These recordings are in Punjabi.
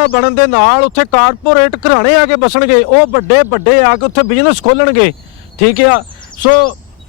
ਏਰੀਆ ਬਣਨ ਦੇ ਨਾਲ ਉੱਥੇ ਕਾਰਪੋਰੇਟ ਘਰਾਣੇ ਆ ਕੇ ਬਸਣਗੇ, ਉਹ ਵੱਡੇ ਵੱਡੇ ਆ ਕੇ ਉੱਥੇ ਬਿਜ਼ਨਸ ਖੋਲਣਗੇ। ਠੀਕ ਆ? ਸੋ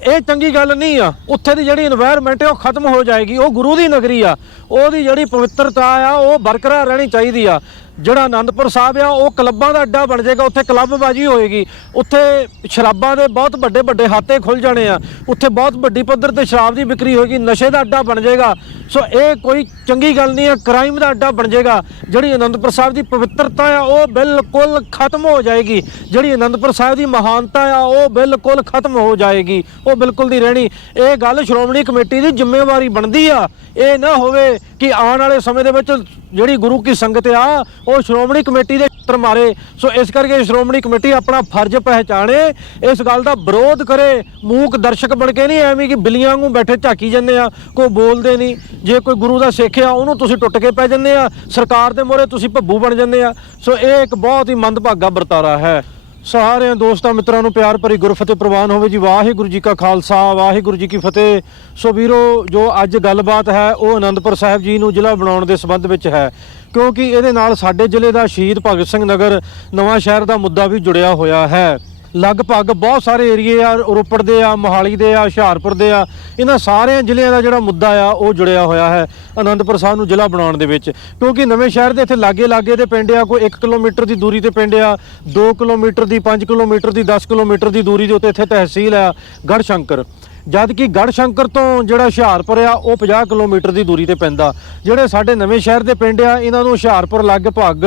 ਇਹ ਚੰਗੀ ਗੱਲ ਨਹੀਂ ਆ। ਉੱਥੇ ਦੀ ਜਿਹੜੀ এনवायरमेंट ਹੈ ਉਹ ਖਤਮ ਹੋ ਜਾਏਗੀ। ਉਹ ਗੁਰੂ ਦੀ ਨਗਰੀ ਆ। ਉਹਦੀ ਜਿਹੜੀ ਪਵਿੱਤਰਤਾ ਆ, ਉਹ ਬਰਕਰਾਰ ਰਹਿਣੀ ਚਾਹੀਦੀ ਆ। ਜਿਹੜਾ ਆਨੰਦਪੁਰ ਸਾਹਿਬ ਆ, ਉਹ ਕਲੱਬਾਂ ਦਾ ਅੱਡਾ ਬਣ ਜਾਏਗਾ, ਉੱਥੇ ਕਲੱਬਬਾਜੀ ਹੋਏਗੀ। ਉੱਥੇ ਸ਼ਰਾਬਾਂ ਦੇ ਬਹੁਤ ਵੱਡੇ ਵੱਡੇ ਹਾਤੇ ਖੁੱਲ ਜਾਣੇ ਆ। ਉੱਥੇ ਬਹੁਤ ਵੱਡੀ ਪੱਧਰ ਤੇ ਸ਼ਰਾਬ ਦੀ ਵਿਕਰੀ ਹੋਏਗੀ, ਨਸ਼ੇ ਦਾ ਅੱਡਾ ਬਣ ਜਾਏਗਾ। ਸੋ ਇਹ ਕੋਈ ਚੰਗੀ ਗੱਲ ਨਹੀਂ ਹੈ ਕ੍ਰਾਈਮ ਦਾ ਅੱਡਾ ਬਣ ਜਾਏਗਾ। ਜਿਹੜੀ ਆਨੰਦਪੁਰ ਸਾਹਿਬ ਦੀ ਪਵਿੱਤਰਤਾ ਆ, ਉਹ ਬਿਲਕੁਲ ਖਤਮ ਹੋ ਜਾਏਗੀ। ਜਿਹੜੀ ਆਨੰਦਪੁਰ ਸਾਹਿਬ ਦੀ ਮਹਾਨਤਾ ਆ, ਉਹ ਬਿਲਕੁਲ ਖਤਮ ਹੋ ਜਾਏਗੀ। ਉਹ ਬਿਲਕੁਲ ਨਹੀਂ ਰਹਿਣੀ। ਇਹ ਗੱਲ ਸ਼੍ਰੋਮਣੀ ਕਮੇਟੀ ਦੀ ਜ਼ਿੰਮੇਵਾਰੀ ਬਣਦੀ ਆ। ਇਹ ਨਾ ਹੋਵੇ ਕਿ ਆਉਣ ਵਾਲੇ ਸਮੇਂ ਦੇ ਵਿੱਚ ਜਿਹੜੀ ਗੁਰੂ ਕੀ ਸੰਗਤ ਆ, ਉਹ ਸ਼੍ਰੋਮਣੀ ਕਮੇਟੀ ਦੇ ਚਿੱਤਰ ਮਾਰੇ। ਸੋ ਇਸ ਕਰਕੇ ਸ਼੍ਰੋਮਣੀ ਕਮੇਟੀ ਆਪਣਾ ਫਰਜ਼ ਪਹਿਚਾਣੇ, ਇਸ ਗੱਲ ਦਾ ਵਿਰੋਧ ਕਰੇ। ਮੂਕ ਦਰਸ਼ਕ ਬਣ ਕੇ ਨਹੀਂ ਐਵੇਂ ਕਿ ਬਿੱਲੀਆਂ ਵਾਂਗੂ ਬੈਠੇ ਝਾਕੀ ਜਾਂਦੇ ਆ, ਕੋਈ ਬੋਲਦੇ ਨਹੀਂ। ਜੇ ਕੋਈ ਗੁਰੂ ਦਾ ਸਿੱਖ ਆ, ਉਹਨੂੰ ਤੁਸੀਂ ਟੁੱਟ ਕੇ ਪੈ ਜਾਂਦੇ ਆ। ਸਰਕਾਰ ਦੇ ਮੋਹਰੇ ਤੁਸੀਂ ਭੱਬੂ ਬਣ ਜਾਂਦੇ ਆ। ਸੋ ਇਹ ਇੱਕ ਬਹੁਤ ਹੀ ਮੰਦਭਾਗਾ ਵਰਤਾਰਾ ਹੈ। ਸਾਰਿਆਂ ਦੋਸਤਾਂ ਮਿੱਤਰਾਂ ਨੂੰ ਪਿਆਰ ਭਰੀ ਗੁਰਫਤਿਹ ਪ੍ਰਵਾਨ ਹੋਵੇ ਜੀ। ਵਾਹਿਗੁਰੂ ਜੀ ਕਾ ਖਾਲਸਾ, ਵਾਹਿਗੁਰੂ ਜੀ ਕੀ ਫਤਿਹ। ਸੋ ਵੀਰੋ, ਜੋ ਅੱਜ ਗੱਲਬਾਤ ਹੈ, ਉਹ ਆਨੰਦਪੁਰ ਸਾਹਿਬ ਜੀ ਨੂੰ ਜ਼ਿਲ੍ਹਾ ਬਣਾਉਣ ਦੇ ਸੰਬੰਧ ਵਿੱਚ ਹੈ। ਕਿਉਂਕਿ ਇਹਦੇ ਨਾਲ ਸਾਡੇ ਜ਼ਿਲ੍ਹੇ ਦਾ ਸ਼ਹੀਦ ਭਗਤ ਸਿੰਘ ਨਗਰ ਨਵਾਂ ਸ਼ਹਿਰ ਦਾ ਮੁੱਦਾ ਵੀ ਜੁੜਿਆ ਹੋਇਆ ਹੈ। ਲਗਭਗ ਬਹੁਤ ਸਾਰੇ ਏਰੀਏ ਆ, ਰੋਪੜ ਦੇ ਆ, ਮੋਹਾਲੀ ਦੇ ਆ, ਹੁਸ਼ਿਆਰਪੁਰ ਦੇ ਆ, ਇਹਨਾਂ ਸਾਰਿਆਂ ਜ਼ਿਲ੍ਹਿਆਂ ਦਾ ਜਿਹੜਾ ਮੁੱਦਾ ਆ, ਉਹ ਜੁੜਿਆ ਹੋਇਆ ਹੈ ਅਨੰਦਪੁਰ ਸਾਹਿਬ ਨੂੰ ਜ਼ਿਲ੍ਹਾ ਬਣਾਉਣ ਦੇ ਵਿੱਚ। ਕਿਉਂਕਿ ਨਵੇਂ ਸ਼ਹਿਰ ਦੇ ਇੱਥੇ ਲਾਗੇ ਲਾਗੇ ਦੇ ਪਿੰਡ ਆ, ਕੋਈ 1 ਕਿਲੋਮੀਟਰ ਦੀ ਦੂਰੀ ਤੇ ਪਿੰਡ ਆ 2 ਕਿਲੋਮੀਟਰ ਦੀ 5 ਕਿਲੋਮੀਟਰ ਦੀ 10 ਕਿਲੋਮੀਟਰ ਦੀ ਦੂਰੀ ਦੇ ਉੱਤੇ ਇੱਥੇ ਤਹਿਸੀਲ ਆ, ਗੜਸ਼ੰਕਰ। ਜਦ ਕਿ ਗੜਸ਼ੰਕਰ ਤੋਂ ਜਿਹੜਾ ਹੁਸ਼ਿਆਰਪੁਰ ਆ, ਉਹ 50 ਕਿਲੋਮੀਟਰ ਦੀ ਦੂਰੀ ਤੇ ਪੈਂਦਾ। ਜਿਹੜੇ ਸਾਡੇ ਨਵੇਂ ਸ਼ਹਿਰ ਦੇ ਪਿੰਡ ਆ, ਇਹਨਾਂ ਨੂੰ ਹੁਸ਼ਿਆਰਪੁਰ ਲਗਭਗ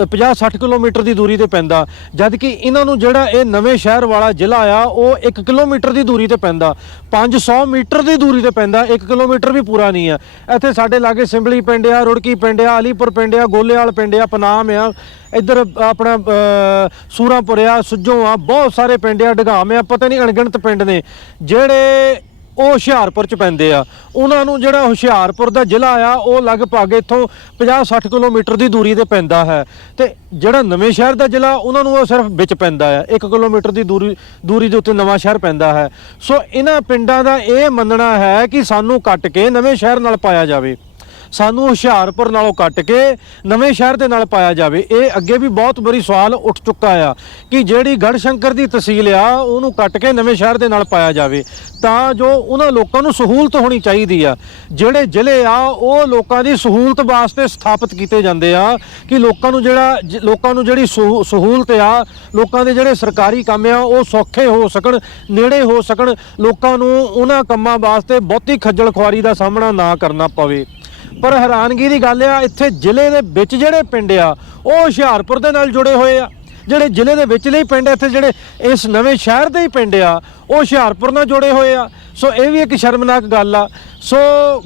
50-60 ਕਿਲੋਮੀਟਰ ਦੀ ਦੂਰੀ ਤੇ ਪੈਂਦਾ। ਜਦ ਕਿ ਇਹਨਾਂ ਨੂੰ ਜਿਹੜਾ ਇਹ ਨਵੇਂ ਸ਼ਹਿਰ ਵਾਲਾ ਜ਼ਿਲ੍ਹਾ ਆ ਉਹ 1 ਕਿਲੋਮੀਟਰ ਦੀ ਦੂਰੀ ਤੇ ਪੈਂਦਾ। 500 ਮੀਟਰ ਦੀ ਦੂਰੀ ਤੇ ਪੈਂਦਾ 1 ਕਿਲੋਮੀਟਰ ਵੀ ਪੂਰਾ ਨਹੀਂ ਆ। ਇੱਥੇ ਸਾਡੇ ਲਾਗੇ ਸਿੰਬਲੀ ਪਿੰਡ ਆ ਰੁੜਕੀ ਪਿੰਡ ਆ ਅਲੀਪੁਰ ਪਿੰਡ ਆ ਗੋਲੇਵਾਲ ਪਿੰਡ ਆ ਪਨਾਮ ਆ। ਇੱਧਰ ਆਪਣਾ ਅਹ, ਸੂਰਾਂਪੁਰ ਆ ਸੁੱਜੋਂ ਆ ਬਹੁਤ ਸਾਰੇ ਪਿੰਡ ਆ ਡਗਾਮ ਆ ਪਤਾ ਨਹੀਂ ਅਣਗਿਣਤ ਪਿੰਡ ਨੇ। ਜਿਹੜੇ ਉਹ ਹੁਸ਼ਿਆਰਪੁਰ ਚ ਪੈਂਦੇ ਆ। ਉਹਨਾਂ ਨੂੰ ਜਿਹੜਾ ਹੁਸ਼ਿਆਰਪੁਰ ਦਾ ਜ਼ਿਲ੍ਹਾ ਆ, ਉਹ ਲਗਭਗ ਇੱਥੋਂ 50-60 ਕਿਲੋਮੀਟਰ ਦੀ ਦੂਰੀ ਤੇ ਪੈਂਦਾ ਹੈ। ਤੇ ਜਿਹੜਾ ਨਵੇਂ ਸ਼ਹਿਰ ਦਾ ਜ਼ਿਲ੍ਹਾ, ਉਹਨਾਂ ਨੂੰ ਉਹ ਸਿਰਫ ਵਿੱਚ ਪੈਂਦਾ ਆ। 1 ਕਿਲੋਮੀਟਰ ਦੀ ਦੂਰੀ ਦੂਰੀ ਦੇ ਉੱਤੇ ਨਵਾਂ ਸ਼ਹਿਰ ਪੈਂਦਾ ਹੈ। ਸੋ ਇਹਨਾਂ ਪਿੰਡਾਂ ਦਾ ਇਹ ਮੰਨਣਾ ਹੈ ਕਿ ਸਾਨੂੰ ਕੱਟ ਕੇ ਨਵੇਂ ਸ਼ਹਿਰ ਨਾਲ ਪਾਇਆ ਜਾਵੇ। ਸਾਨੂੰ ਹੁਸ਼ਿਆਰਪੁਰ ਨਾਲੋਂ ਕੱਟ ਕੇ ਨਵੇਂ ਸ਼ਹਿਰ ਦੇ ਨਾਲ ਪਾਇਆ ਜਾਵੇ। ਇਹ ਅੱਗੇ ਵੀ ਬਹੁਤ ਬੜੀ ਸਵਾਲ ਉੱਠ ਚੁੱਕਾ ਆ ਕਿ ਜਿਹੜੀ ਗੜਸ਼ੰਕਰ ਦੀ ਤਹਿਸੀਲ ਆ, ਉਹਨੂੰ ਕੱਟ ਕੇ ਨਵੇਂ ਸ਼ਹਿਰ ਦੇ ਨਾਲ ਪਾਇਆ ਜਾਵੇ। ਤਾਂ ਜੋ ਉਹਨਾਂ ਲੋਕਾਂ ਨੂੰ ਸਹੂਲਤ ਹੋਣੀ ਚਾਹੀਦੀ ਆ। ਜਿਹੜੇ ਜ਼ਿਲ੍ਹੇ ਆ, ਉਹ ਲੋਕਾਂ ਦੀ ਸਹੂਲਤ ਵਾਸਤੇ ਸਥਾਪਿਤ ਕੀਤੇ ਜਾਂਦੇ ਆ ਕਿ ਲੋਕਾਂ ਨੂੰ ਜਿਹੜਾ ਜ- ਲੋਕਾਂ ਨੂੰ ਜਿਹੜੀ ਸਹੂ- ਸਹੂਲਤ ਆ, ਲੋਕਾਂ ਦੇ ਜਿਹੜੇ ਸਰਕਾਰੀ ਕੰਮ ਆ, ਉਹ ਸੌਖੇ ਹੋ ਸਕਣ, ਨੇੜੇ ਹੋ ਸਕਣ, ਲੋਕਾਂ ਨੂੰ ਉਹਨਾਂ ਕੰਮਾਂ ਵਾਸਤੇ ਬਹੁਤੀ ਖੱਜਲ ਖੁਆਰੀ ਦਾ ਸਾਹਮਣਾ ਨਾ ਕਰਨਾ ਪਵੇ। ਪਰ ਹੈਰਾਨਗੀ ਦੀ ਗੱਲ ਆ, ਇੱਥੇ ਜ਼ਿਲ੍ਹੇ ਦੇ ਵਿੱਚ ਜਿਹੜੇ ਪਿੰਡ ਆ, ਉਹ ਹੁਸ਼ਿਆਰਪੁਰ ਦੇ ਨਾਲ ਜੁੜੇ ਹੋਏ ਆ। ਜਿਹੜੇ ਜ਼ਿਲ੍ਹੇ ਦੇ ਵਿਚਲੇ ਹੀ ਪਿੰਡ, ਇੱਥੇ ਜਿਹੜੇ ਇਸ ਨਵੇਂ ਸ਼ਹਿਰ ਦੇ ਹੀ ਪਿੰਡ ਆ, ਉਹ ਹੁਸ਼ਿਆਰਪੁਰ ਨਾਲ ਜੁੜੇ ਹੋਏ ਆ। ਸੋ ਇਹ ਵੀ ਇੱਕ ਸ਼ਰਮਨਾਕ ਗੱਲ ਆ। ਸੋ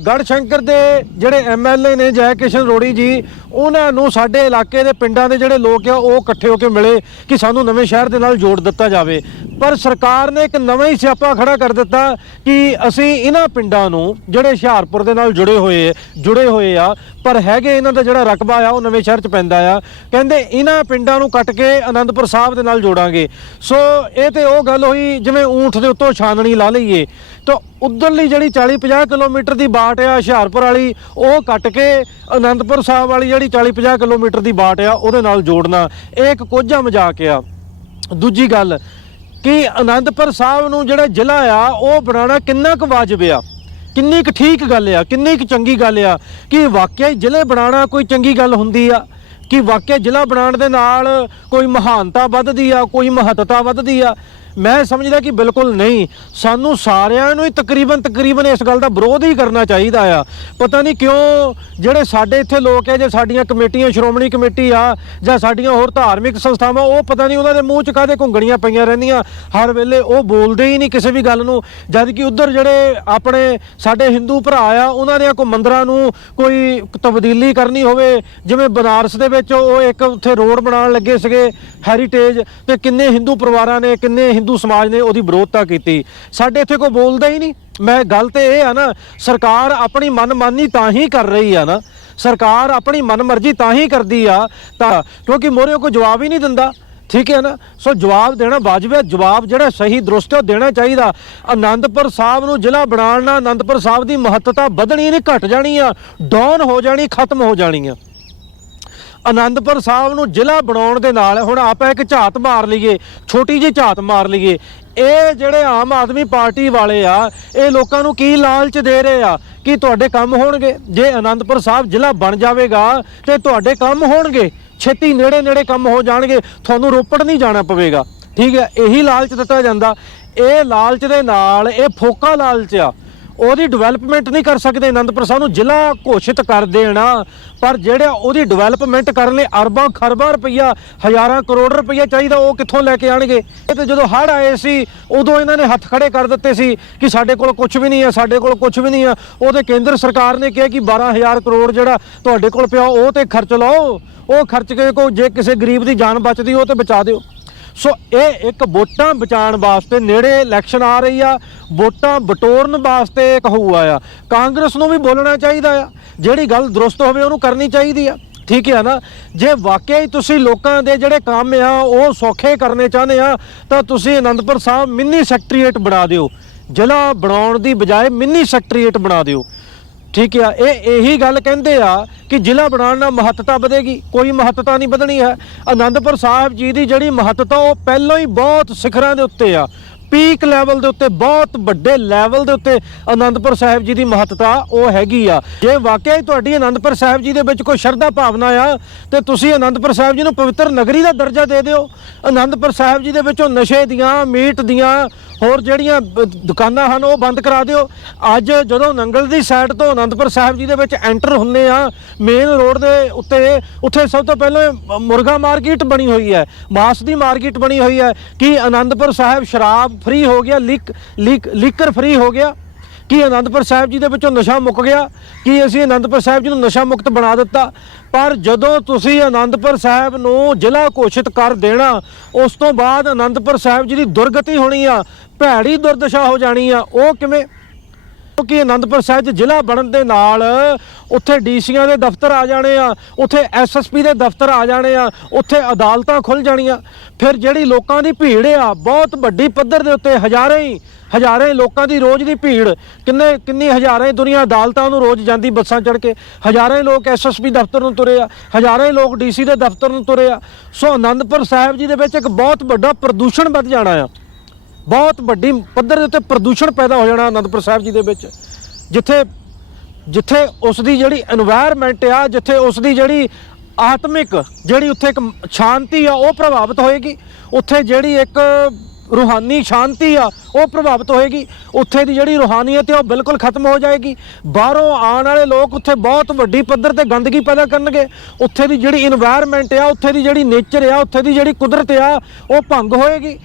ਗੜਸ਼ੰਕਰ ਦੇ ਜਿਹੜੇ ਐਮਐਲਏ ਨੇ ਜੈ ਕਿਸ਼ਨ ਰੋੜੀ ਜੀ, ਉਹਨਾਂ ਨੂੰ ਸਾਡੇ ਇਲਾਕੇ ਦੇ ਪਿੰਡਾਂ ਦੇ ਜਿਹੜੇ ਲੋਕ ਆ, ਉਹ ਇਕੱਠੇ ਹੋ ਕੇ ਮਿਲੇ ਕਿ ਸਾਨੂੰ ਨਵੇਂ ਸ਼ਹਿਰ ਦੇ ਨਾਲ ਜੋੜ ਦਿੱਤਾ ਜਾਵੇ। ਪਰ ਸਰਕਾਰ ਨੇ ਇੱਕ ਨਵਾਂ ਹੀ ਸਿਆਪਾ ਖੜਾ ਕਰ ਦਿੱਤਾ ਕਿ ਅਸੀਂ ਇਹਨਾਂ ਪਿੰਡਾਂ ਨੂੰ, ਜਿਹੜੇ ਹੁਸ਼ਿਆਰਪੁਰ ਦੇ ਨਾਲ ਜੁੜੇ ਹੋਏ ਜੁੜੇ ਹੋਏ ਆ, ਪਰ ਹੈਗੇ ਇਹਨਾਂ ਦਾ ਜਿਹੜਾ ਰਕਬਾ ਆ, ਉਹ ਨਵੇਂ ਸ਼ਹਿਰ ਚ ਪੈਂਦਾ ਆ। ਕਹਿੰਦੇ ਇਹਨਾਂ ਪਿੰਡਾਂ ਨੂੰ ਕੱਟ ਕੇ ਆਨੰਦਪੁਰ ਸਾਹਿਬ ਦੇ ਨਾਲ ਜੋੜਾਂਗੇ। ਸੋ ਇਹ ਤੇ ਉਹ ਗੱਲ ਹੋਈ, ਜਿਵੇਂ ਊਂਠ ਦੇ ਉੱਤੋਂ ਛਾਨਣੀ ਲਾ ਲਈਏ, ਤਾਂ ਉਧਰਲੀ ਜਿਹੜੀ 40 50 ਕਿਲੋਮੀਟਰ ਦੀ ਬਾਟ ਆ ਹੁਸ਼ਿਆਰਪੁਰ ਵਾਲੀ, ਉਹ ਕੱਟ ਕੇ ਆਨੰਦਪੁਰ ਸਾਹਿਬ ਵਾਲੀ ਜਿਹੜੀ 40 50 ਕਿਲੋਮੀਟਰ ਦੀ ਬਾਟ ਆ, ਉਹਦੇ ਨਾਲ ਜੋੜਨਾ। ਇਹ ਇੱਕ ਕੋਝਾ ਮਜ਼ਾਕ ਆ। ਦੂਜੀ ਗੱਲ ਕਿ ਆਨੰਦਪੁਰ ਸਾਹਿਬ ਨੂੰ ਜਿਹੜਾ ਜ਼ਿਲ੍ਹਾ ਆ, ਉਹ ਬਣਾਉਣਾ ਕਿੰਨਾ ਕੁ ਵਾਜਬ ਆ? ਕਿੰਨੀ ਕੁ ਠੀਕ ਗੱਲ ਆ, ਕਿੰਨੀ ਕੁ ਚੰਗੀ ਗੱਲ ਆ? ਕਿ ਵਾਕਿਆ ਹੀ ਜ਼ਿਲ੍ਹੇ ਬਣਾਉਣਾ ਕੋਈ ਚੰਗੀ ਗੱਲ ਹੁੰਦੀ ਆ? ਕਿ ਵਾਕਿਆ ਜ਼ਿਲ੍ਹਾ ਬਣਾਉਣ ਦੇ ਨਾਲ ਕੋਈ ਮਹਾਨਤਾ ਵੱਧਦੀ ਆ, ਕੋਈ ਮਹੱਤਤਾ ਵੱਧਦੀ ਆ। ਮੈਂ ਸਮਝਦਾ ਕਿ ਬਿਲਕੁਲ ਨਹੀਂ। ਸਾਨੂੰ ਸਾਰਿਆਂ ਨੂੰ ਹੀ ਤਕਰੀਬਨ ਤਕਰੀਬਨ ਇਸ ਗੱਲ ਦਾ ਵਿਰੋਧ ਹੀ ਕਰਨਾ ਚਾਹੀਦਾ ਆ। ਪਤਾ ਨਹੀਂ ਕਿਉਂ ਜਿਹੜੇ ਸਾਡੇ ਇੱਥੇ ਲੋਕ ਆ, ਜੇ ਸਾਡੀਆਂ ਕਮੇਟੀਆਂ, ਸ਼੍ਰੋਮਣੀ ਕਮੇਟੀ ਆ, ਜਾਂ ਸਾਡੀਆਂ ਹੋਰ ਧਾਰਮਿਕ ਸੰਸਥਾਵਾਂ, ਉਹ ਪਤਾ ਨਹੀਂ ਉਹਨਾਂ ਦੇ ਮੂੰਹ 'ਚ ਕਾਹਦੇ ਘੁੰਗਣੀਆਂ ਪਈਆਂ ਰਹਿੰਦੀਆਂ। ਹਰ ਵੇਲੇ ਉਹ ਬੋਲਦੇ ਹੀ ਨਹੀਂ ਕਿਸੇ ਵੀ ਗੱਲ ਨੂੰ। ਜਦ ਕਿ ਉਧਰ ਜਿਹੜੇ ਆਪਣੇ ਸਾਡੇ ਹਿੰਦੂ ਭਰਾ ਆ, ਉਹਨਾਂ ਦੇ ਕੋਈ ਮੰਦਰਾਂ ਨੂੰ ਕੋਈ ਤਬਦੀਲੀ ਕਰਨੀ ਹੋਵੇ, ਜਿਵੇਂ ਬਨਾਰਸ ਦੇ ਵਿੱਚ ਉਹ ਇੱਕ ਉੱਥੇ ਰੋਡ ਬਣਾਉਣ ਲੱਗੇ ਸੀਗੇ ਹੈਰੀਟੇਜ ਤੇ ਕਿੰਨੇ ਹਿੰਦੂ ਪਰਿਵਾਰਾਂ ਨੇ, ਕਿੰਨੇ ਹਿੰਦੂ ਸਮਾਜ ਨੇ ਉਹਦੀ ਵਿਰੋਧਤਾ ਕੀਤੀ। ਸਾਡੇ ਇੱਥੇ ਕੋਈ ਬੋਲਦਾ ਹੀ ਨਹੀਂ। ਮੈਂ ਗੱਲ ਤੇ ਇਹ ਆ ਨਾ, ਸਰਕਾਰ ਆਪਣੀ ਮਨਮਾਨੀ ਤਾਂ ਹੀ ਕਰ ਰਹੀ ਆ ਨਾ। ਸਰਕਾਰ ਆਪਣੀ ਮਨਮਰਜ਼ੀ ਤਾਂ ਹੀ ਕਰਦੀ ਆ, ਤਾਂ ਕਿਉਂਕਿ ਮੋਰੇ ਕੋਈ ਜਵਾਬ ਹੀ ਨਹੀਂ ਦਿੰਦਾ। ਠੀਕ ਹੈ ਨਾ? ਸੋ ਜਵਾਬ ਦੇਣਾ ਵਾਜਬ ਹੈ। ਜਵਾਬ ਜਿਹੜਾ ਸਹੀ ਦਰੁਸਤ ਹੈ, ਉਹ ਦੇਣਾ ਚਾਹੀਦਾ। ਆਨੰਦਪੁਰ ਸਾਹਿਬ ਨੂੰ ਜ਼ਿਲ੍ਹਾ ਬਣਾਉਣ ਨਾਲ ਆਨੰਦਪੁਰ ਸਾਹਿਬ ਦੀ ਮਹੱਤਤਾ ਵਧਣੀ ਨਹੀਂ, ਘਟ ਜਾਣੀ ਆ। ਡਾਊਨ ਹੋ ਜਾਣੀ, ਖਤਮ ਹੋ ਜਾਣੀ ਆ। ਆਨੰਦਪੁਰ ਸਾਹਿਬ ਨੂੰ ਜ਼ਿਲ੍ਹਾ ਬਣਾਉਣ ਦੇ ਨਾਲ ਹੁਣ ਆਪਾਂ ਇੱਕ ਝਾਤ ਮਾਰ ਲਈਏ, ਛੋਟੀ ਜਿਹੀ ਝਾਤ ਮਾਰ ਲਈਏ। ਇਹ ਜਿਹੜੇ ਆਮ ਆਦਮੀ ਪਾਰਟੀ ਵਾਲੇ ਆ, ਇਹ ਲੋਕਾਂ ਨੂੰ ਕੀ ਲਾਲਚ ਦੇ ਰਹੇ ਆ? ਕਿ ਤੁਹਾਡੇ ਕੰਮ ਹੋਣਗੇ? ਜੇ ਆਨੰਦਪੁਰ ਸਾਹਿਬ ਜ਼ਿਲ੍ਹਾ ਬਣ ਜਾਵੇਗਾ, ਤੇ ਤੁਹਾਡੇ ਕੰਮ ਹੋਣਗੇ। ਛੇਤੀ ਨੇੜੇ ਨੇੜੇ ਕੰਮ ਹੋ ਜਾਣਗੇ। ਤੁਹਾਨੂੰ ਰੋਪੜ ਨਹੀਂ ਜਾਣਾ ਪਵੇਗਾ। ਠੀਕ ਹੈ, ਇਹੀ ਲਾਲਚ ਦਿੱਤਾ ਜਾਂਦਾ। ਇਹ ਲਾਲਚ ਦੇ ਨਾਲ, ਇਹ ਫੋਕਾ ਲਾਲਚ ਆ। ਉਹਦੀ ਡਿਵੈਲਪਮੈਂਟ ਨਹੀਂ ਕਰ ਸਕਦੇ, ਅਨੰਦਪੁਰ ਸਾਹਿਬ ਨੂੰ ਜ਼ਿਲ੍ਹਾ ਘੋਸ਼ਿਤ ਕਰ ਦੇਣਾ। ਪਰ ਜਿਹੜਾ ਉਹਦੀ ਡਿਵੈਲਪਮੈਂਟ ਕਰਨ ਲਈ ਅਰਬਾਂ ਖਰਬਾਂ ਰੁਪਈਆ, ਹਜ਼ਾਰਾਂ ਕਰੋੜ ਰੁਪਈਆ ਚਾਹੀਦਾ, ਉਹ ਕਿੱਥੋਂ ਲੈ ਕੇ ਆਣਗੇ? ਇਹ ਤੇ ਜਦੋਂ ਹੜ੍ਹ ਆਏ ਸੀ, ਉਦੋਂ ਇਹਨਾਂ ਨੇ ਹੱਥ ਖੜੇ ਕਰ ਦਿੱਤੇ ਸੀ ਕਿ ਸਾਡੇ ਕੋਲ ਕੁਝ ਵੀ ਨਹੀਂ ਹੈ, ਸਾਡੇ ਕੋਲ ਕੁਝ ਵੀ ਨਹੀਂ ਆ ਉਹਦੇ ਕੇਂਦਰ ਸਰਕਾਰ ਨੇ ਕਿਹਾ ਕਿ 12000 ਕਰੋੜ ਜਿਹੜਾ ਤੁਹਾਡੇ ਕੋਲ ਪਿਆ, ਉਹ ਤੇ ਖਰਚ ਲਓ। ਉਹ ਖਰਚ ਕੇ ਕੋ ਜੇ ਕਿਸੇ ਗਰੀਬ ਦੀ ਜਾਨ ਬਚਦੀ, ਉਹ ਤੇ ਬਚਾ ਦਿਓ। ਸੋ ਇਹ ਇੱਕ ਵੋਟਾਂ ਬਚਾਉਣ ਵਾਸਤੇ ਨੇੜੇ ਇਲੈਕਸ਼ਨ ਆ ਰਹੀ ਆ, ਵੋਟਾਂ ਬਟੋਰਨ ਵਾਸਤੇ ਇੱਕ ਹੋਊਆ ਆ। ਕਾਂਗਰਸ ਨੂੰ ਵੀ ਬੋਲਣਾ ਚਾਹੀਦਾ ਆ। ਜਿਹੜੀ ਗੱਲ ਦਰੁਸਤ ਹੋਵੇ ਉਹਨੂੰ ਕਰਨੀ ਚਾਹੀਦੀ ਆ। ਠੀਕ ਹੈ ਨਾ? ਜੇ ਵਾਕਿਆ ਹੀ ਤੁਸੀਂ ਲੋਕਾਂ ਦੇ ਜਿਹੜੇ ਕੰਮ ਆ, ਉਹ ਸੌਖੇ ਕਰਨੇ ਚਾਹੁੰਦੇ ਆ, ਤਾਂ ਤੁਸੀਂ ਅਨੰਦਪੁਰ ਸਾਹਿਬ ਮਿੰਨੀ ਸੈਕਟਰੀਏਟ ਬਣਾ ਦਿਓ। ਜ਼ਿਲ੍ਹਾ ਬਣਾਉਣ ਦੀ ਬਜਾਏ ਮਿੰਨੀ ਸੈਕਟਰੀਏਟ ਬਣਾ ਦਿਓ। ਠੀਕ ਆ, ਇਹ ਇਹੀ ਗੱਲ ਕਹਿੰਦੇ ਆ ਕਿ ਜ਼ਿਲ੍ਹਾ ਬਣਾਉਣ ਨਾਲ ਮਹੱਤਤਾ ਵਧੇਗੀ, ਕੋਈ ਮਹੱਤਤਾ ਨਹੀਂ ਵਧਣੀ ਹੈ। ਆਨੰਦਪੁਰ ਸਾਹਿਬ ਜੀ ਦੀ ਜਿਹੜੀ ਮਹੱਤਤਾ, ਉਹ ਪਹਿਲਾਂ ਹੀ ਬਹੁਤ ਸਿਖਰਾਂ ਦੇ ਉੱਤੇ ਆ ਪੀਕ ਲੈਵਲ ਦੇ ਉੱਤੇ, ਬਹੁਤ ਵੱਡੇ ਲੈਵਲ ਦੇ ਉੱਤੇ ਆਨੰਦਪੁਰ ਸਾਹਿਬ ਜੀ ਦੀ ਮਹੱਤਤਾ ਉਹ ਹੈਗੀ ਆ। ਜੇ ਵਾਕਿਆ ਹੀ ਤੁਹਾਡੀ ਆਨੰਦਪੁਰ ਸਾਹਿਬ ਜੀ ਦੇ ਵਿੱਚ ਕੋਈ ਸ਼ਰਧਾ ਭਾਵਨਾ ਆ, ਤੇ ਤੁਸੀਂ ਆਨੰਦਪੁਰ ਸਾਹਿਬ ਜੀ ਨੂੰ ਪਵਿੱਤਰ ਨਗਰੀ ਦਾ ਦਰਜਾ ਦੇ ਦਿਓ। ਆਨੰਦਪੁਰ ਸਾਹਿਬ ਜੀ ਦੇ ਵਿੱਚੋਂ ਨਸ਼ੇ ਦੀਆਂ, ਮੀਟ ਦੀਆਂ ਹੋਰ ਜਿਹੜੀਆਂ ਦੁਕਾਨਾਂ ਹਨ ਉਹ ਬੰਦ ਕਰਾ ਦਿਓ। ਅੱਜ ਜਦੋਂ ਨੰਗਲ ਦੀ ਸਾਈਡ ਤੋਂ ਅਨੰਦਪੁਰ ਸਾਹਿਬ ਜੀ ਦੇ ਵਿੱਚ ਐਂਟਰ ਹੁੰਨੇ ਆ ਮੇਨ ਰੋਡ ਦੇ ਉੱਤੇ, ਉੱਥੇ ਸਭ ਤੋਂ ਪਹਿਲਾਂ ਮੁਰਗਾ ਮਾਰਕੀਟ ਬਣੀ ਹੋਈ ਹੈ। ਮਾਸ ਦੀ ਮਾਰਕੀਟ ਬਣੀ ਹੋਈ ਹੈ। ਕਿ ਅਨੰਦਪੁਰ ਸਾਹਿਬ ਸ਼ਰਾਬ ਫ੍ਰੀ ਹੋ ਗਿਆ, ਲੀਕ ਲੀਕ, ਲੀਕਰ ਫ੍ਰੀ ਹੋ ਗਿਆ? ਕੀ ਅਨੰਦਪੁਰ ਸਾਹਿਬ ਜੀ ਦੇ ਵਿੱਚੋਂ ਨਸ਼ਾ ਮੁੱਕ ਗਿਆ? ਕੀ ਅਸੀਂ ਅਨੰਦਪੁਰ ਸਾਹਿਬ ਜੀ ਨੂੰ ਨਸ਼ਾ ਮੁਕਤ ਬਣਾ ਦਿੱਤਾ? ਪਰ ਜਦੋਂ ਤੁਸੀਂ ਅਨੰਦਪੁਰ ਸਾਹਿਬ ਨੂੰ ਜ਼ਿਲ੍ਹਾ ਘੋਸ਼ਿਤ ਕਰ ਦੇਣਾ, ਉਸ ਤੋਂ ਬਾਅਦ ਅਨੰਦਪੁਰ ਸਾਹਿਬ ਜੀ ਦੀ ਦੁਰਗਤੀ ਹੋਣੀ ਆ ਭੈੜੀ ਦੁਰਦਸ਼ਾ ਹੋ ਜਾਣੀ ਆ। ਉਹ ਕਿਵੇਂ? ਕਿਉਂਕਿ ਅਨੰਦਪੁਰ ਸਾਹਿਬ 'ਚ ਜ਼ਿਲ੍ਹਾ ਬਣਨ ਦੇ ਨਾਲ ਉੱਥੇ ਡੀਸੀਆਂ ਦੇ ਦਫ਼ਤਰ ਆ ਜਾਣੇ ਆ, ਉੱਥੇ ਐਸਐਸਪੀ ਦੇ ਦਫ਼ਤਰ ਆ ਜਾਣੇ ਆ, ਉੱਥੇ ਅਦਾਲਤਾਂ ਖੁੱਲ ਜਾਣੀਆਂ। ਫਿਰ ਜਿਹੜੀ ਲੋਕਾਂ ਦੀ ਭੀੜ ਆ, ਬਹੁਤ ਵੱਡੀ ਪੱਧਰ ਦੇ ਉੱਤੇ ਹਜ਼ਾਰਾਂ ਹੀ ਹਜ਼ਾਰਾਂ ਲੋਕਾਂ ਦੀ ਰੋਜ਼ ਦੀ ਭੀੜ। ਕਿੰਨੇ ਕਿੰਨੀ ਹਜ਼ਾਰਾਂ ਹੀ ਦੁਨੀਆ ਅਦਾਲਤਾਂ ਨੂੰ ਰੋਜ਼ ਜਾਂਦੀ ਬੱਸਾਂ ਚੜ੍ਹ ਕੇ। ਹਜ਼ਾਰਾਂ ਹੀ ਲੋਕ ਐਸਐਸਪੀ ਦਫ਼ਤਰ ਨੂੰ ਤੁਰੇ ਆ, ਹਜ਼ਾਰਾਂ ਹੀ ਲੋਕ ਡੀਸੀ ਦੇ ਦਫ਼ਤਰ ਨੂੰ ਤੁਰੇ ਆ। ਸੋ ਆਨੰਦਪੁਰ ਸਾਹਿਬ ਜੀ ਦੇ ਵਿੱਚ ਇੱਕ ਬਹੁਤ ਵੱਡਾ ਪ੍ਰਦੂਸ਼ਣ ਵੱਧ ਜਾਣਾ ਆ। ਬਹੁਤ ਵੱਡੀ ਪੱਧਰ ਦੇ ਉੱਤੇ ਪ੍ਰਦੂਸ਼ਣ ਪੈਦਾ ਹੋ ਜਾਣਾ ਅਨੰਦਪੁਰ ਸਾਹਿਬ ਜੀ ਦੇ ਵਿੱਚ, ਜਿੱਥੇ ਜਿੱਥੇ ਉਸ ਦੀ ਜਿਹੜੀ এনवायरमेंट ਆ, ਜਿੱਥੇ ਉਸ ਦੀ ਜਿਹੜੀ ਆਤਮਿਕ, ਜਿਹੜੀ ਉੱਥੇ ਇੱਕ ਸ਼ਾਂਤੀ ਆ, ਉਹ ਪ੍ਰਭਾਵਿਤ ਹੋਏਗੀ। ਉੱਥੇ ਜਿਹੜੀ ਇੱਕ ਰੂਹਾਨੀ ਸ਼ਾਂਤੀ ਆ, ਉਹ ਪ੍ਰਭਾਵਿਤ ਹੋਏਗੀ। ਉੱਥੇ ਦੀ ਜਿਹੜੀ ਰੂਹਾਨੀਅਤ ਆ, ਉਹ ਬਿਲਕੁਲ ਖਤਮ ਹੋ ਜਾਏਗੀ। ਬਾਹਰੋਂ ਆਉਣ ਵਾਲੇ ਲੋਕ ਉੱਥੇ ਬਹੁਤ ਵੱਡੀ ਪੱਧਰ ਤੇ ਗੰਦਗੀ ਪੈਦਾ ਕਰਨਗੇ। ਉੱਥੇ ਦੀ ਜਿਹੜੀ এনवायरमेंट ਆ, ਉੱਥੇ ਦੀ ਜਿਹੜੀ ਨੇਚਰ ਆ, ਉੱਥੇ ਦੀ ਜਿਹੜੀ ਕੁਦਰਤ ਆ, ਉਹ ਭੰਗ ਹੋਏਗੀ।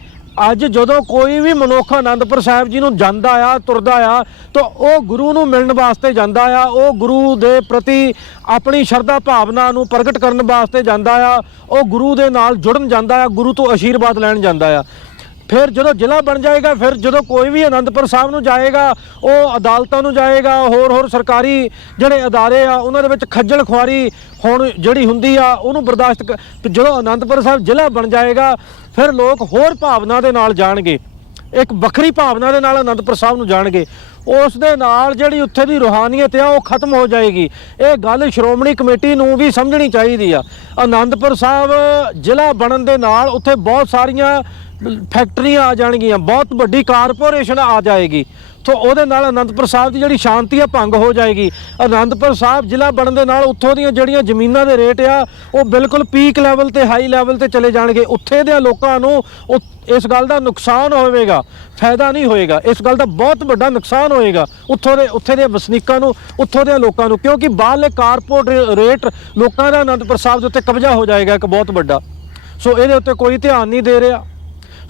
ਅੱਜ ਜਦੋਂ ਕੋਈ ਵੀ ਮਨੁੱਖ ਆਨੰਦਪੁਰ ਸਾਹਿਬ ਜੀ ਨੂੰ ਜਾਂਦਾ ਆ, ਤੁਰਦਾ ਆ, ਤਾਂ ਉਹ ਗੁਰੂ ਨੂੰ ਮਿਲਣ ਵਾਸਤੇ ਜਾਂਦਾ ਆ, ਉਹ ਗੁਰੂ ਦੇ ਪ੍ਰਤੀ ਆਪਣੀ ਸ਼ਰਧਾ ਭਾਵਨਾ ਨੂੰ ਪ੍ਰਗਟ ਕਰਨ ਵਾਸਤੇ ਜਾਂਦਾ ਆ, ਉਹ ਗੁਰੂ ਦੇ ਨਾਲ ਜੁੜਨ ਜਾਂਦਾ ਆ, ਗੁਰੂ ਤੋਂ ਆਸ਼ੀਰਵਾਦ ਲੈਣ ਜਾਂਦਾ ਆ। ਫਿਰ ਜਦੋਂ ਜ਼ਿਲ੍ਹਾ ਬਣ ਜਾਏਗਾ, ਫਿਰ ਜਦੋਂ ਕੋਈ ਵੀ ਅਨੰਦਪੁਰ ਸਾਹਿਬ ਨੂੰ ਜਾਏਗਾ, ਉਹ ਅਦਾਲਤਾਂ ਨੂੰ ਜਾਏਗਾ, ਹੋਰ ਹੋਰ ਸਰਕਾਰੀ ਜਿਹੜੇ ਅਦਾਰੇ ਆ, ਉਹਨਾਂ ਦੇ ਵਿੱਚ ਖੱਜਲ ਖੁਆਰੀ ਹੁਣ ਜਿਹੜੀ ਹੁੰਦੀ ਆ, ਉਹਨੂੰ ਬਰਦਾਸ਼ਤ ਜਦੋਂ ਅਨੰਦਪੁਰ ਸਾਹਿਬ ਜ਼ਿਲ੍ਹਾ ਬਣ ਜਾਏਗਾ, ਫਿਰ ਲੋਕ ਹੋਰ ਭਾਵਨਾ ਦੇ ਨਾਲ ਜਾਣਗੇ। ਇੱਕ ਵੱਖਰੀ ਭਾਵਨਾ ਦੇ ਨਾਲ ਅਨੰਦਪੁਰ ਸਾਹਿਬ ਨੂੰ ਜਾਣਗੇ। ਉਸ ਦੇ ਨਾਲ ਜਿਹੜੀ ਉੱਥੇ ਦੀ ਰੂਹਾਨੀਅਤ ਆ, ਉਹ ਖਤਮ ਹੋ ਜਾਏਗੀ। ਇਹ ਗੱਲ ਸ਼੍ਰੋਮਣੀ ਕਮੇਟੀ ਨੂੰ ਵੀ ਸਮਝਣੀ ਚਾਹੀਦੀ ਆ। ਅਨੰਦਪੁਰ ਸਾਹਿਬ ਜ਼ਿਲ੍ਹਾ ਬਣਨ ਦੇ ਨਾਲ ਉੱਥੇ ਬਹੁਤ ਸਾਰੀਆਂ ਫੈਕਟਰੀਆਂ ਆ ਜਾਣਗੀਆਂ, ਬਹੁਤ ਵੱਡੀ ਕਾਰਪੋਰੇਸ਼ਨ ਆ ਜਾਏਗੀ। ਤੋਂ ਉਹਦੇ ਨਾਲ ਅਨੰਦਪੁਰ ਸਾਹਿਬ ਦੀ ਜਿਹੜੀ ਸ਼ਾਂਤੀ ਆ, ਭੰਗ ਹੋ ਜਾਏਗੀ। ਅਨੰਦਪੁਰ ਸਾਹਿਬ ਜ਼ਿਲ੍ਹਾ ਬਣਨ ਦੇ ਨਾਲ ਉੱਥੋਂ ਦੀਆਂ ਜਿਹੜੀਆਂ ਜ਼ਮੀਨਾਂ ਦੇ ਰੇਟ ਆ, ਉਹ ਬਿਲਕੁਲ ਪੀਕ ਲੈਵਲ ਤੇ ਹਾਈ ਲੈਵਲ ਤੇ ਚਲੇ ਜਾਣਗੇ। ਉੱਥੇ ਦੇ ਲੋਕਾਂ ਨੂੰ ਉਹ- ਇਸ ਗੱਲ ਦਾ ਨੁਕਸਾਨ ਹੋਵੇਗਾ, ਫਾਇਦਾ ਨਹੀਂ ਹੋਏਗਾ। ਇਸ ਗੱਲ ਦਾ ਬਹੁਤ ਵੱਡਾ ਨੁਕਸਾਨ ਹੋਏਗਾ ਉੱਥੋਂ ਦੇ, ਉੱਥੇ ਦੇ ਵਸਨੀਕਾਂ ਨੂੰ, ਉੱਥੋਂ ਦੇ ਲੋਕਾਂ ਨੂੰ, ਕਿਉਂਕਿ ਬਾਹਰਲੇ ਕਾਰਪੋਰੇਟ ਰੇਟ ਲੋਕਾਂ ਦਾ ਅਨੰਦਪੁਰ ਸਾਹਿਬ ਦੇ ਉੱਤੇ ਕਬਜ਼ਾ ਹੋ ਜਾਏਗਾ, ਇੱਕ ਬਹੁਤ ਵੱਡਾ। ਸੋ ਇਹਦੇ ਉੱਤੇ ਕੋਈ ਧਿਆਨ ਨਹੀਂ ਦੇ ਰਿਹਾ।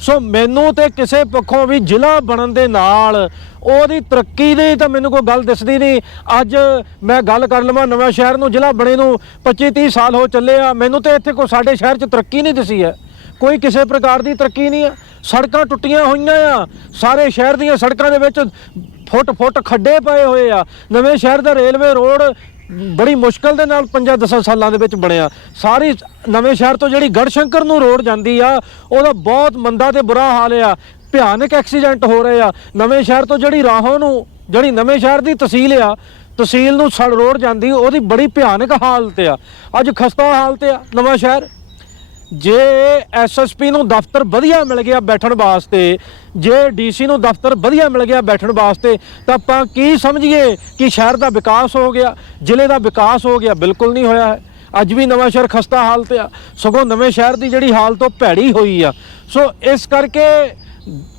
ਸੋ ਮੈਨੂੰ ਤੇ ਕਿਸੇ ਪੱਖੋਂ ਵੀ ਜ਼ਿਲ੍ਹਾ ਬਣਨ ਦੇ ਨਾਲ ਉਹਦੀ ਤਰੱਕੀ ਦੀ ਤਾਂ ਮੈਨੂੰ ਕੋਈ ਗੱਲ ਦਿਸਦੀ ਨਹੀਂ। ਅੱਜ ਮੈਂ ਗੱਲ ਕਰ ਲਵਾਂ ਨਵਾਂ ਸ਼ਹਿਰ ਨੂੰ, ਜ਼ਿਲ੍ਹਾ ਬਣੇ ਨੂੰ। 25 30 ਸਾਲ ਹੋ ਚੱਲੇ ਆ, ਮੈਨੂੰ ਤੇ ਇੱਥੇ ਕੋਈ ਸਾਡੇ ਸ਼ਹਿਰ 'ਚ ਤਰੱਕੀ ਨਹੀਂ ਦਿਸੀ ਹੈ। ਕੋਈ ਕਿਸੇ ਪ੍ਰਕਾਰ ਦੀ ਤਰੱਕੀ ਨਹੀਂ ਆ। ਸੜਕਾਂ ਟੁੱਟੀਆਂ ਹੋਈਆਂ ਆ। ਸਾਰੇ ਸ਼ਹਿਰ ਦੀਆਂ ਸੜਕਾਂ ਦੇ ਵਿੱਚ ਫੁੱਟ ਫੁੱਟ ਖੱਡੇ ਪਏ ਹੋਏ ਆ। ਨਵੇਂ ਸ਼ਹਿਰ ਦਾ ਰੇਲਵੇ ਰੋਡ ਬੜੀ ਮੁਸ਼ਕਲ ਦੇ ਨਾਲ 5-10 ਸਾਲਾਂ ਦੇ ਵਿੱਚ ਬਣਿਆ। ਸਾਰੀ ਨਵੇਂ ਸ਼ਹਿਰ ਤੋਂ ਜਿਹੜੀ ਗੜਸ਼ੰਕਰ ਨੂੰ ਰੋਡ ਜਾਂਦੀ ਆ, ਉਹਦਾ ਬਹੁਤ ਮੰਦਾ ਤੇ ਬੁਰਾ ਹਾਲ ਆ। ਭਿਆਨਕ ਐਕਸੀਡੈਂਟ ਹੋ ਰਹੇ ਆ। ਨਵੇਂ ਸ਼ਹਿਰ ਤੋਂ ਜਿਹੜੀ ਰਾਹੋਂ ਨੂੰ, ਜਿਹੜੀ ਨਵੇਂ ਸ਼ਹਿਰ ਦੀ ਤਹਿਸੀਲ ਆ ਤਹਿਸੀਲ ਨੂੰ ਸੜ ਰੋਡ ਜਾਂਦੀ, ਉਹਦੀ ਬੜੀ ਭਿਆਨਕ ਹਾਲਤ ਆ। ਅੱਜ ਖਸਤਾ ਹਾਲਤ ਆ ਨਵਾਂ ਸ਼ਹਿਰ। ਜੇ ਐਸਐਸਪੀ ਨੂੰ ਦਫ਼ਤਰ ਵਧੀਆ ਮਿਲ ਗਿਆ ਬੈਠਣ ਵਾਸਤੇ, ਜੇ ਡੀਸੀ ਨੂੰ ਦਫ਼ਤਰ ਵਧੀਆ ਮਿਲ ਗਿਆ ਬੈਠਣ ਵਾਸਤੇ, ਤਾਂ ਆਪਾਂ ਕੀ ਸਮਝੀਏ ਕਿ ਸ਼ਹਿਰ ਦਾ ਵਿਕਾਸ ਹੋ ਗਿਆ, ਜ਼ਿਲ੍ਹੇ ਦਾ ਵਿਕਾਸ ਹੋ ਗਿਆ, ਬਿਲਕੁਲ ਨਹੀਂ ਹੋਇਆ। ਹੈ ਅੱਜ ਵੀ ਨਵਾਂ ਸ਼ਹਿਰ ਖਸਤਾ ਹਾਲਤ ਆ, ਸਗੋਂ ਨਵੇਂ ਸ਼ਹਿਰ ਦੀ ਜਿਹੜੀ ਹਾਲਤ ਉਹ ਭੈੜੀ ਹੋਈ ਆ। ਸੋ ਇਸ ਕਰਕੇ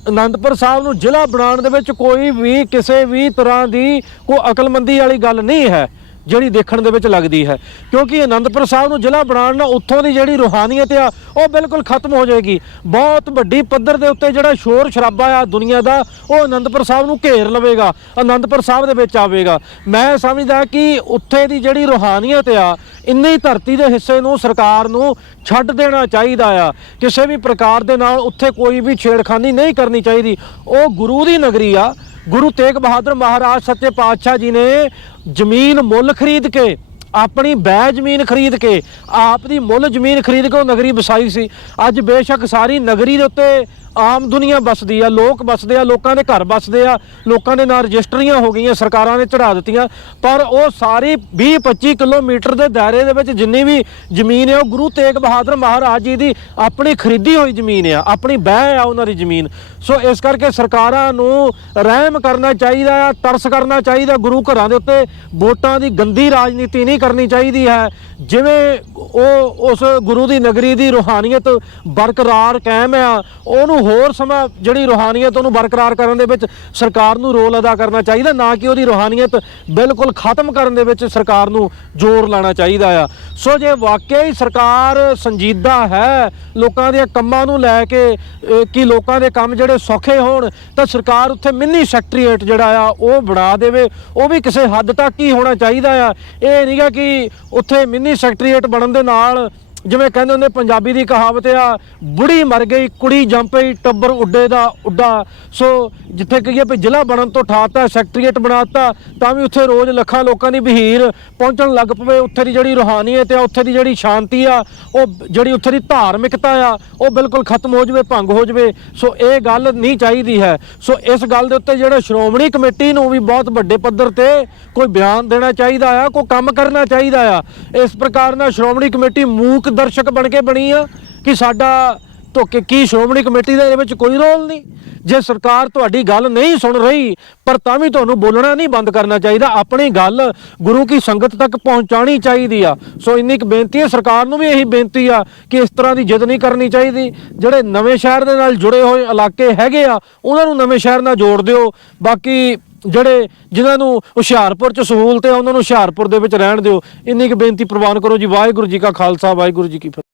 ਅਨੰਦਪੁਰ ਸਾਹਿਬ ਨੂੰ ਜ਼ਿਲ੍ਹਾ ਬਣਾਉਣ ਦੇ ਵਿੱਚ ਕੋਈ ਵੀ ਕਿਸੇ ਵੀ ਤਰ੍ਹਾਂ ਦੀ ਕੋਈ ਅਕਲਮੰਦੀ ਵਾਲੀ ਗੱਲ ਨਹੀਂ ਹੈ। ਜਿਹੜੀ ਦੇਖਣ ਦੇ ਵਿੱਚ ਲੱਗਦੀ ਹੈ। ਕਿਉਂਕਿ ਅਨੰਦਪੁਰ ਸਾਹਿਬ ਨੂੰ ਜ਼ਿਲ੍ਹਾ ਬਣਾਉਣ ਨਾਲ ਉੱਥੋਂ ਦੀ ਜਿਹੜੀ ਰੂਹਾਨੀਅਤ ਆ, ਉਹ ਬਿਲਕੁਲ ਖਤਮ ਹੋ ਜਾਏਗੀ। ਬਹੁਤ ਵੱਡੀ ਪੱਧਰ ਦੇ ਉੱਤੇ ਜਿਹੜਾ ਸ਼ੋਰ ਸ਼ਰਾਬਾ ਆ ਦੁਨੀਆ ਦਾ, ਉਹ ਅਨੰਦਪੁਰ ਸਾਹਿਬ ਨੂੰ ਘੇਰ ਲਵੇਗਾ, ਅਨੰਦਪੁਰ ਸਾਹਿਬ ਦੇ ਵਿੱਚ ਆਵੇਗਾ। ਮੈਂ ਸਮਝਦਾ ਕਿ ਉੱਥੇ ਦੀ ਜਿਹੜੀ ਰੂਹਾਨੀਅਤ ਆ, ਇੰਨੀ ਧਰਤੀ ਦੇ ਹਿੱਸੇ ਨੂੰ, ਸਰਕਾਰ ਨੂੰ ਛੱਡ ਦੇਣਾ ਚਾਹੀਦਾ ਆ। ਕਿਸੇ ਵੀ ਪ੍ਰਕਾਰ ਦੇ ਨਾਲ ਉੱਥੇ ਕੋਈ ਵੀ ਛੇੜਖਾਨੀ ਨਹੀਂ ਕਰਨੀ ਚਾਹੀਦੀ। ਉਹ ਗੁਰੂ ਦੀ ਨਗਰੀ ਆ ਗੁਰੂ ਤੇਗ ਬਹਾਦਰ ਮਹਾਰਾਜ ਸੱਚੇ ਪਾਤਸ਼ਾਹ ਜੀ ਨੇ ਜ਼ਮੀਨ ਮੁੱਲ ਖਰੀਦ ਕੇ, ਆਪਣੀ ਬੈ ਜ਼ਮੀਨ ਖਰੀਦ ਕੇ, ਆਪ ਦੀ ਮੁੱਲ ਜ਼ਮੀਨ ਖਰੀਦ ਕੇ ਉਹ ਨਗਰੀ ਵਸਾਈ ਸੀ। ਅੱਜ ਬੇਸ਼ੱਕ ਸਾਰੀ ਨਗਰੀ ਦੇ ਉੱਤੇ ਆਮ ਦੁਨੀਆ ਵੱਸਦੀ ਆ, ਲੋਕ ਵੱਸਦੇ ਆ, ਲੋਕਾਂ ਦੇ ਘਰ ਵੱਸਦੇ ਆ, ਲੋਕਾਂ ਦੇ ਨਾਲ ਰਜਿਸਟਰੀਆਂ ਹੋ ਗਈਆਂ, ਸਰਕਾਰਾਂ ਨੇ ਚੜਾ ਦਿੱਤੀਆਂ, ਪਰ ਉਹ ਸਾਰੀ 20 25 ਕਿਲੋਮੀਟਰ ਦੇ ਦਾਇਰੇ ਦੇ ਵਿੱਚ ਜਿੰਨੀ ਵੀ ਜ਼ਮੀਨ ਹੈ ਉਹ ਗੁਰੂ ਤੇਗ ਬਹਾਦਰ ਮਹਾਰਾਜ ਜੀ ਦੀ ਆਪਣੀ ਖਰੀਦੀ ਹੋਈ ਜ਼ਮੀਨ ਆ, ਆਪਣੀ ਬਹਿ ਆ ਉਹਨਾਂ ਦੀ ਜ਼ਮੀਨ। ਸੋ ਇਸ ਕਰਕੇ ਸਰਕਾਰਾਂ ਨੂੰ ਰਹਿਮ ਕਰਨਾ ਚਾਹੀਦਾ ਆ, ਤਰਸ ਕਰਨਾ ਚਾਹੀਦਾ, ਗੁਰੂ ਘਰਾਂ ਦੇ ਉੱਤੇ ਵੋਟਾਂ ਦੀ ਗੰਦੀ ਰਾਜਨੀਤੀ ਨਹੀਂ ਕਰਨੀ ਚਾਹੀਦੀ ਹੈ। ਜਿਵੇਂ ਉਹ ਉਸ ਗੁਰੂ ਦੀ ਨਗਰੀ ਦੀ ਰੂਹਾਨੀਅਤ ਬਰਕਰਾਰ ਕਾਇਮ ਆ, ਉਹਨੂੰ ਹੋਰ ਸਮਾਂ ਜਿਹੜੀ ਰੂਹਾਨੀਅਤ ਉਹਨੂੰ ਬਰਕਰਾਰ ਕਰਨ ਦੇ ਵਿੱਚ ਸਰਕਾਰ ਨੂੰ ਰੋਲ ਅਦਾ ਕਰਨਾ ਚਾਹੀਦਾ, ਨਾ ਕਿ ਉਹਦੀ ਰੂਹਾਨੀਅਤ ਬਿਲਕੁਲ ਖਤਮ ਕਰਨ ਦੇ ਵਿੱਚ ਸਰਕਾਰ ਨੂੰ ਜ਼ੋਰ ਲਾਣਾ ਚਾਹੀਦਾ ਆ। ਸੋ ਜੇ ਵਾਕਿਆ ਹੀ ਸਰਕਾਰ ਸੰਜੀਦਾ ਹੈ, ਲੋਕਾਂ ਦੇ ਕੰਮਾਂ ਨੂੰ ਲੈ ਕੇ ਕਿ ਲੋਕਾਂ ਦੇ ਕੰਮ ਜਿਹੜੇ ਸੌਖੇ ਹੋਣ, ਤਾਂ ਸਰਕਾਰ ਉੱਥੇ ਮਿੰਨੀ ਸੈਕਟਰੀਏਟ ਜਿਹੜਾ ਆ, ਉਹ ਬਣਾ ਦੇਵੇ। ਉਹ ਵੀ ਕਿਸੇ ਹੱਦ ਤੱਕ ਹੀ ਹੋਣਾ ਚਾਹੀਦਾ ਆ। ਇਹ ਨਹੀਂਗਾ ਕਿ ਉੱਥੇ ਮਿੰਨੀ ਸੈਕਟਰੀਏਟ ਬਣਨ ਦੇ ਨਾਲ ਜਿਵੇਂ ਕਹਿੰਦੇ ਹੁੰਦੇ, ਪੰਜਾਬੀ ਦੀ ਕਹਾਵਤ ਆ, ਬੁੜੀ ਮਰ ਗਈ, ਕੁੜੀ ਜੰਮ ਪਈ, ਟੱਬਰ ਉੱਡੇ ਦਾ ਉੱਡਾ। ਸੋ ਜਿੱਥੇ ਕਹੀਏ ਵੀ ਜ਼ਿਲ੍ਹਾ ਬਣਨ ਤੋਂ ਠਾਤਾ, ਸੈਕਟਰੀਏਟ ਬਣਾਤਾ ਤਾਂ ਵੀ ਉੱਥੇ ਰੋਜ਼ ਲੱਖਾਂ ਲੋਕਾਂ ਦੀ ਵਹੀਰ ਪਹੁੰਚਣ ਲੱਗ ਪਵੇ। ਉੱਥੇ ਦੀ ਜਿਹੜੀ ਰੂਹਾਨੀਅਤ ਆ, ਉੱਥੇ ਦੀ ਜਿਹੜੀ ਸ਼ਾਂਤੀ ਆ, ਉਹ ਜਿਹੜੀ ਉੱਥੇ ਦੀ ਧਾਰਮਿਕਤਾ ਆ, ਉਹ ਬਿਲਕੁਲ ਖਤਮ ਹੋ ਜਵੇ, ਭੰਗ ਹੋ ਜਵੇ। ਸੋ ਇਹ ਗੱਲ ਨਹੀਂ ਚਾਹੀਦੀ ਹੈ। ਸੋ ਇਸ ਗੱਲ ਦੇ ਉੱਤੇ ਜਿਹੜਾ ਸ਼੍ਰੋਮਣੀ ਕਮੇਟੀ ਨੂੰ ਵੀ ਬਹੁਤ ਵੱਡੇ ਪੱਧਰ ਤੇ ਕੋਈ ਬਿਆਨ ਦੇਣਾ ਚਾਹੀਦਾ ਆ, ਕੋਈ ਕੰਮ ਕਰਨਾ ਚਾਹੀਦਾ ਆ, ਇਸ ਪ੍ਰਕਾਰ ਨਾਲ ਸ਼੍ਰੋਮਣੀ ਕਮੇਟੀ ਮੂਕ ਦਰਸ਼ਕ ਬਣ ਕੇ ਬਣੀ ਆ ਕਿ ਸਾਡਾ ਧੋਕੇ ਕੀ ਸ਼੍ਰੋਮਣੀ ਕਮੇਟੀ ਦਾ ਇਹਦੇ ਵਿੱਚ ਕੋਈ ਰੋਲ ਨਹੀਂ। ਜੇ ਸਰਕਾਰ ਤੁਹਾਡੀ ਗੱਲ ਨਹੀਂ ਸੁਣ ਰਹੀ, ਪਰ ਤਾਂ ਵੀ ਤੁਹਾਨੂੰ ਬੋਲਣਾ ਨਹੀਂ ਬੰਦ ਕਰਨਾ ਚਾਹੀਦਾ। ਆਪਣੀ ਗੱਲ ਗੁਰੂ ਕੀ ਸੰਗਤ ਤੱਕ ਪਹੁੰਚਾਣੀ ਚਾਹੀਦੀ ਆ। ਸੋ ਇੰਨੀ ਕੁ ਬੇਨਤੀ ਹੈ, ਸਰਕਾਰ ਨੂੰ ਵੀ ਇਹੀ ਬੇਨਤੀ ਆ ਕਿ ਇਸ ਤਰ੍ਹਾਂ ਦੀ ਜਿੱਦ ਨਹੀਂ ਕਰਨੀ ਚਾਹੀਦੀ। ਜਿਹੜੇ ਨਵੇਂ ਸ਼ਹਿਰ ਦੇ ਨਾਲ ਜੁੜੇ ਹੋਏ ਇਲਾਕੇ ਹੈਗੇ ਆ, ਉਹਨਾਂ ਨੂੰ ਨਵੇਂ ਸ਼ਹਿਰ ਨਾਲ ਜੋੜ ਦਿਓ। ਬਾਕੀ ਜਿਹੜੇ ਜਿਨ੍ਹਾਂ ਨੂੰ ਹੁਸ਼ਿਆਰਪੁਰ ਚ ਸਹੂਲਤ ਹੈ, ਉਹਨਾਂ ਨੂੰ ਹੁਸ਼ਿਆਰਪੁਰ ਦੇ ਵਿੱਚ ਰਹਿਣ ਦਿਓ। ਇੰਨੀ ਕੁ ਬੇਨਤੀ ਪ੍ਰਵਾਨ ਕਰੋ ਜੀ। ਵਾਹਿਗੁਰੂ ਜੀ ਕਾ ਖਾਲਸਾ, ਵਾਹਿਗੁਰੂ ਜੀ ਕੀ ਫਤਿਹ।